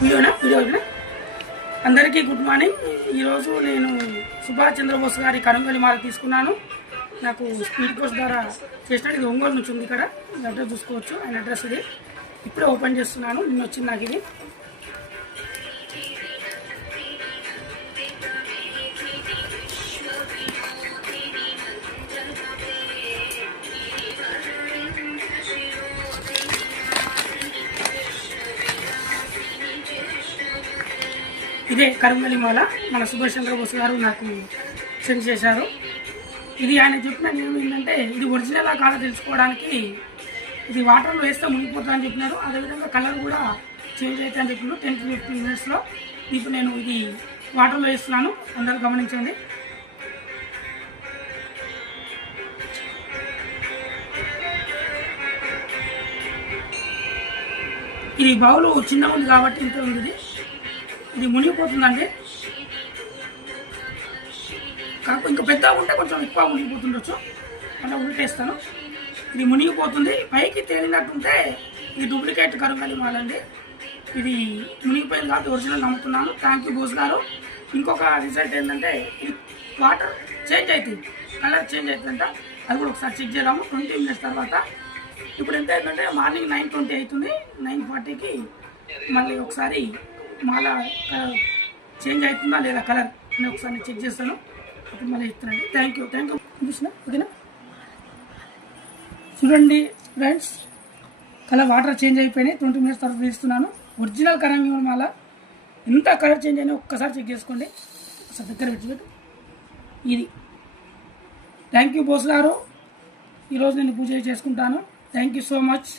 వీడియోనా అందరికీ good morning. ఈరోజు నేను సుభాష్ చంద్రబోస్ గారి కరంగలి మాల తీసుకున్నాను. నాకు స్పీడ్ పోస్ట్ ద్వారా చేసినట్టు ఇది ఒంగోలు నుంచి ఉంది. ఇక్కడ అడ్రస్ చూసుకోవచ్చు. ఆయన అడ్రస్ ఇది. ఇప్పుడే ఓపెన్ చేస్తున్నాను. నిన్న వచ్చింది నాకు ఇది. ఇదే కరంగలి మాల మన సుభాష్ చంద్రబోస్ గారు నాకు సెండ్ చేశారు. ఇది ఆయన చెప్పిన నియమం ఏంటంటే ఇది ఒరిజినల్ కాదా తెలుసుకోవడానికి ఇది వాటర్లో వేస్తే మునిగిపోతా అని చెప్పినారు. అదేవిధంగా కలర్ కూడా చేంజ్ అవుతా అని చెప్పినారు 10 to 15 minutesలో. ఇప్పుడు నేను ఇది వాటర్లో వేస్తున్నాను, అందరూ గమనించండి. ఇది బౌలు చిన్నగా ఉంది కాబట్టి ఇంత ఉంది. ఇది మునిగిపోతుందండి. కాకపోతే ఇంకా పెద్దగా ఉంటే కొంచెం ఎక్కువ మునిగిపోతుండొచ్చు. అలా ఉల్టేస్తాను. ఇది మునిగిపోతుంది. పైకి తేలినట్టుంటే ఇది డూప్లికేట్ కరంగలి మాల అండి. ఇది మునిగిపోయింది కాబట్టి ఒరిజినల్ నమ్ముతున్నాను. థ్యాంక్ యూ బోస్ గారు. ఇంకొక రిజల్ట్ ఏంటంటే ఇది వాటర్ చేంజ్ అవుతుంది, కలర్ చేంజ్ అవుతుందంట. అది కూడా ఒకసారి చెక్ చేద్దాము 20 minutes తర్వాత. ఇప్పుడు ఎంత అవుతుందంటే మార్నింగ్ 9:20 అవుతుంది. 9:40కి మళ్ళీ ఒకసారి మాల చేంజ్ అవుతుందా లేదా కలర్ అని ఒకసారి చెక్ చేస్తాను. అప్పుడు మళ్ళీ ఇస్తానండి. థ్యాంక్ యూ చూసిన ఓకేనా. చూడండి ఫ్రెండ్స్, కలర్ వాటర్ చేంజ్ అయిపోయినాయి. 20 minutes తర్వాత తీస్తున్నాను. ఒరిజినల్ కరంగలి మాల ఎంత కలర్ చేంజ్ అయినా ఒక్కసారి చెక్ చేసుకోండి. ఒకసారి దగ్గర పెట్టి ఇది. థ్యాంక్ యూ బోస్ గారు. ఈరోజు నేను పూజ చేసుకుంటాను. Thank you so much.